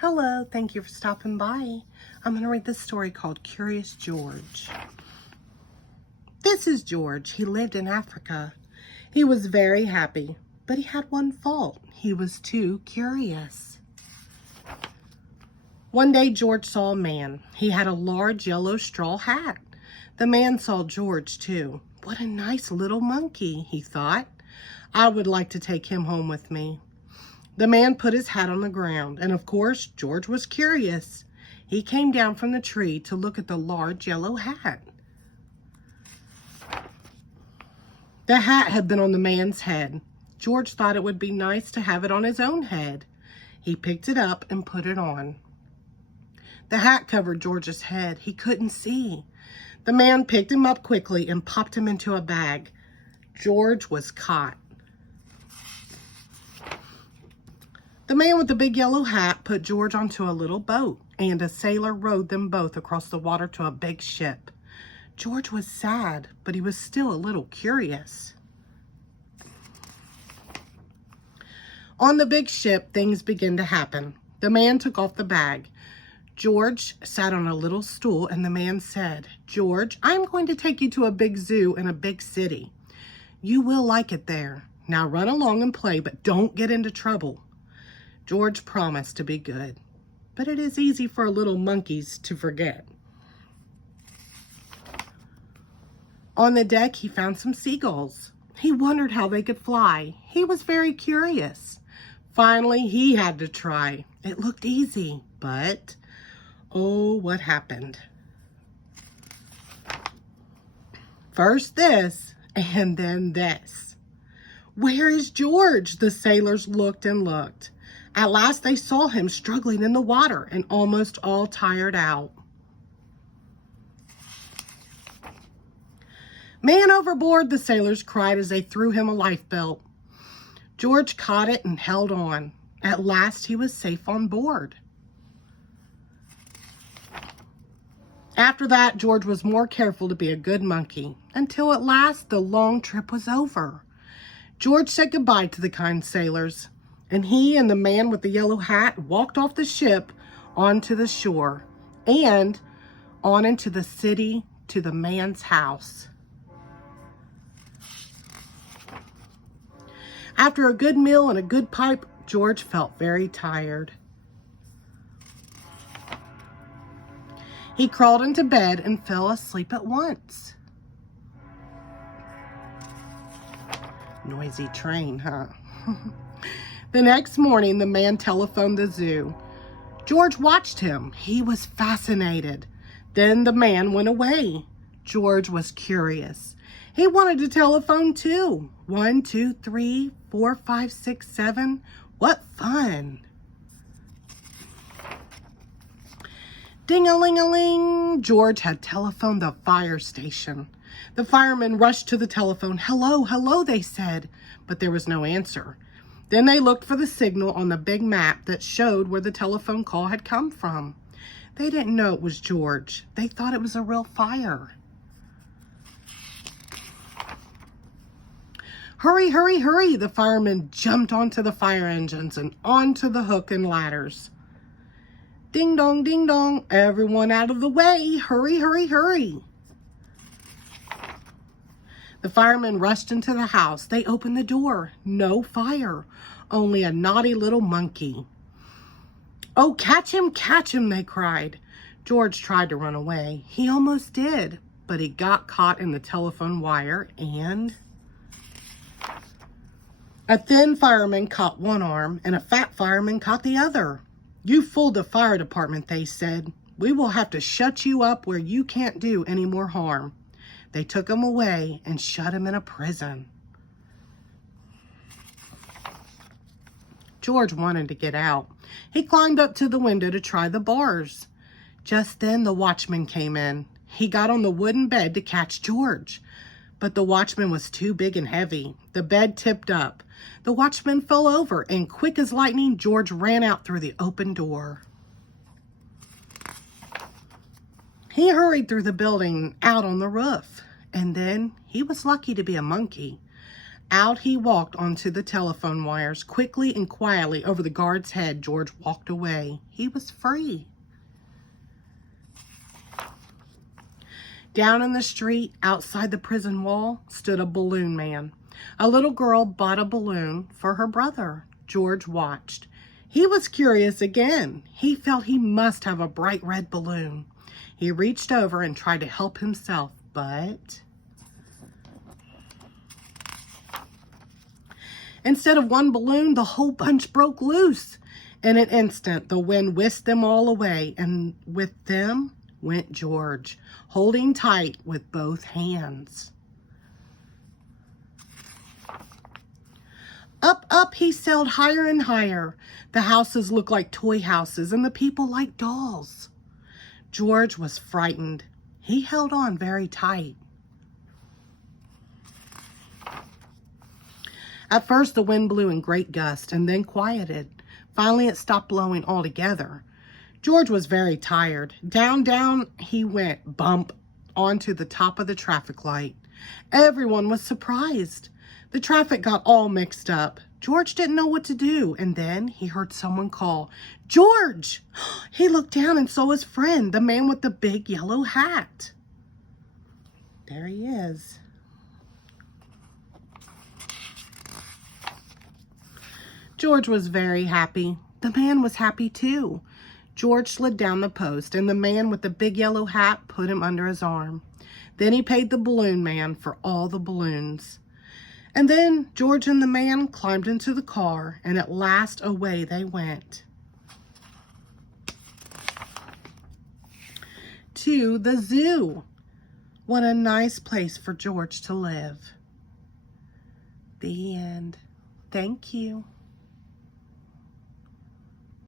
Hello, thank you for stopping by. I'm going to read this story called Curious George. This is George. He lived in Africa. He was very happy, but he had one fault. He was too curious. One day, George saw a man. He had a large yellow straw hat. The man saw George, too. What a nice little monkey, he thought. I would like to take him home with me. The man put his hat on the ground, and of course, George was curious. He came down from the tree to look at the large yellow hat. The hat had been on the man's head. George thought it would be nice to have it on his own head. He picked it up and put it on. The hat covered George's head. He couldn't see. The man picked him up quickly and popped him into a bag. George was caught. The man with the big yellow hat put George onto a little boat, and a sailor rowed them both across the water to a big ship. George was sad, but he was still a little curious. On the big ship, things began to happen. The man took off the bag. George sat on a little stool, and the man said, "George, I'm going to take you to a big zoo in a big city. You will like it there. Now run along and play, but don't get into trouble." George promised to be good, but it is easy for little monkeys to forget. On the deck, he found some seagulls. He wondered how they could fly. He was very curious. Finally, he had to try. It looked easy, but oh, what happened? First this, and then this. Where is George? The sailors looked and looked. At last they saw him struggling in the water and almost all tired out. "Man overboard," the sailors cried as they threw him a lifebelt. George caught it and held on. At last he was safe on board. After that, George was more careful to be a good monkey, until at last the long trip was over. George said goodbye to the kind sailors, and he and the man with the yellow hat walked off the ship onto the shore and on into the city to the man's house. After a good meal and a good pipe, George felt very tired. He crawled into bed and fell asleep at once. Noisy train, huh? The next morning, the man telephoned the zoo. George watched him. He was fascinated. Then the man went away. George was curious. He wanted to telephone too. 1, 2, 3, 4, 5, 6, 7. What fun! Ding-a-ling-a-ling! George had telephoned the fire station. The firemen rushed to the telephone. "Hello, hello," they said, but there was no answer. Then they looked for the signal on the big map that showed where the telephone call had come from. They didn't know it was George. They thought it was a real fire. "Hurry, hurry, hurry!" The firemen jumped onto the fire engines and onto the hook and ladders. Ding dong, ding dong, everyone out of the way. Hurry, hurry, hurry. The firemen rushed into the house. They opened the door. No fire, only a naughty little monkey. "Oh, catch him," they cried. George tried to run away. He almost did, but he got caught in the telephone wire and a thin fireman caught one arm and a fat fireman caught the other. "You fooled the fire department," they said. "We will have to shut you up where you can't do any more harm." They took him away and shut him in a prison. George wanted to get out. He climbed up to the window to try the bars. Just then the watchman came in. He got on the wooden bed to catch George, but the watchman was too big and heavy. The bed tipped up. The watchman fell over, and quick as lightning, George ran out through the open door. He hurried through the building out on the roof, and then he was lucky to be a monkey. Out he walked onto the telephone wires. Quickly and quietly over the guard's head, George walked away. He was free. Down in the street, outside the prison wall, stood a balloon man. A little girl bought a balloon for her brother. George watched. He was curious again. He felt he must have a bright red balloon. He reached over and tried to help himself, but instead of one balloon, the whole bunch broke loose. In an instant, the wind whisked them all away, and with them went George, holding tight with both hands. Up, up, he sailed higher and higher. The houses looked like toy houses, and the people like dolls. George was frightened. He held on very tight. At first, the wind blew in great gusts and then quieted. Finally, it stopped blowing altogether. George was very tired. Down, down he went, bump, onto the top of the traffic light. Everyone was surprised. The traffic got all mixed up. George didn't know what to do, and then he heard someone call, "George!" He looked down and saw his friend, the man with the big yellow hat. There he is. George was very happy. The man was happy too. George slid down the post, and the man with the big yellow hat put him under his arm. Then he paid the balloon man for all the balloons. And then George and the man climbed into the car, and at last away they went. To the zoo. What a nice place for George to live. The end. Thank you.